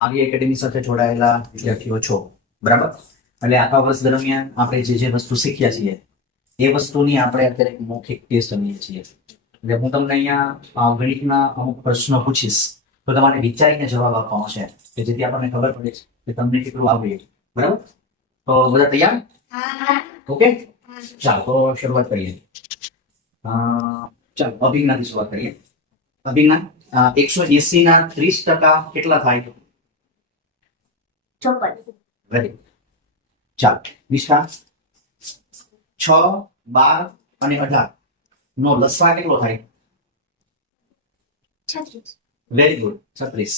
આવી એકેડેમી સાથે જોડાયેલા વિદ્યાર્થીઓ છો બરાબર? એટલે આખા વર્ષ દરમિયાન આપણે જે જે વસ્તુ શીખ્યા છીએ એ વસ્તુની આપણે અત્યારે મૌખિક ટેસ્ટ રમીએ છીએ. એટલે હું તમને અહીંયા ગણિતના અમુક પ્રશ્નો પૂછીશ તો તમારે વિચારીને જવાબ આપવાનો છે કે જેથી આપણને ખબર પડે કે તમને કેટલું આવડે. બરાબર? તો બધા તૈયાર? ઓકે? ચાલો તો શરૂઆત કરીએ. ચાલો અભિજ્ઞાથી શરૂઆત કરીએ. અભિજ્ઞા એકસો એસી ના ત્રીસ ટકા કેટલા થાય? ચોપન. વેરી ચાલો નિષ્ઠા. છ બાર અને અઢાર. નો લસવા કેટલો થાય? છત્રીસ. વેરી ગુડ છત્રીસ.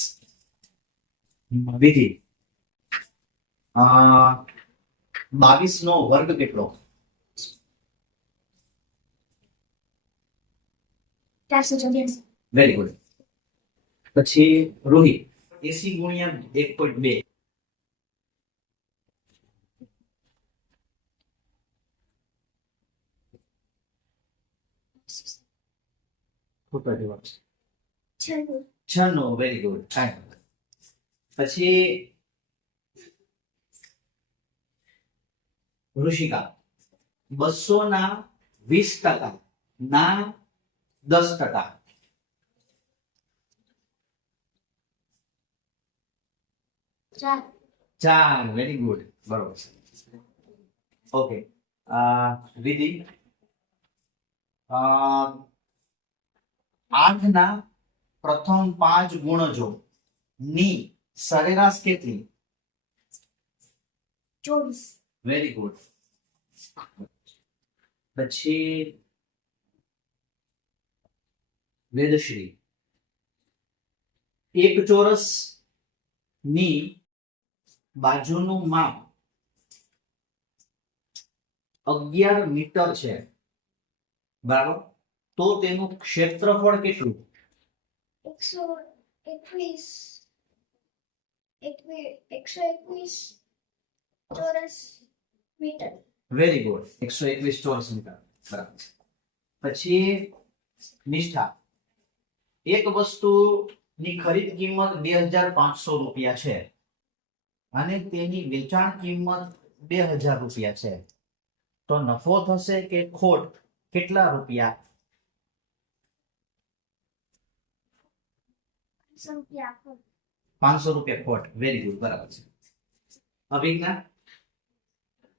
વિધિ. બાવીસ નો વર્ગ કેટલો? ચારસો ચોર્યાસી. વેરી ગુડ પછી રોહિત, એસી ગુણ્યા એક પોઈન્ટ બે. પછી ઋષિકા બસો ના વીસ ટકા ના દસ ટકા. ચાર. વેરી ગુડ બરોબર છે. ઓકે વિધિ. આઠના પ્રથમ પાંચ ગુણજો. ની સરેરાશ કેટલી? ચોવીસ. વેરી ગુડ પછી વેદશ્રી એક ચોરસની બાજુનું માપ અગિયાર મીટર છે. બરાબર? તો તેનું ક્ષેત્રફળ કેટલું? એકસો એકવીસ. એકસો એકવીસ ચોરસ મીટર. વેરી ગુડ એકસો એકવીસ ચોરસ મીટર. બરાબર. પછી નિષ્ઠા. એક વસ્તુની ખરીદ કિંમત બે હજાર પાંચસો રૂપિયા છે. અને તેની વેચાણ કિંમત બે હજાર રૂપિયા છે. તો નફો થશે કે ખોટ કેટલા રૂપિયા? પાંચસો રૂપિયા ખોટ. વેરી ગુડ બરાબર છે. અભિજ્ઞા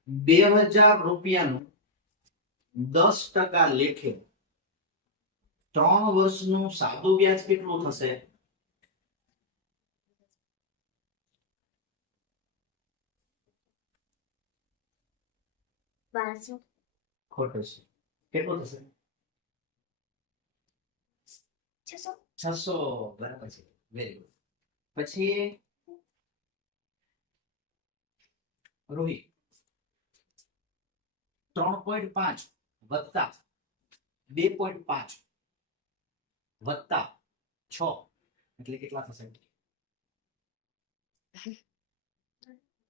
બે હજાર રૂપિયાનું દસ ટકા લેખે ત્રણ વર્ષનું સાદું વ્યાજ કેટલું થશે? ખોટું છે. કેટલું થશે? છસો. છસો. બરાબર છે. વેરી ગુડ પછી રોહિત. ત્રણ પોઈન્ટ પાંચ વત્તા બે પોઈન્ટ પાંચ. વત્તા છ. એટલે કેટલા થશે?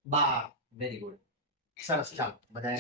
બાર. વેરી ગુડ સરસ. ચાલો બધા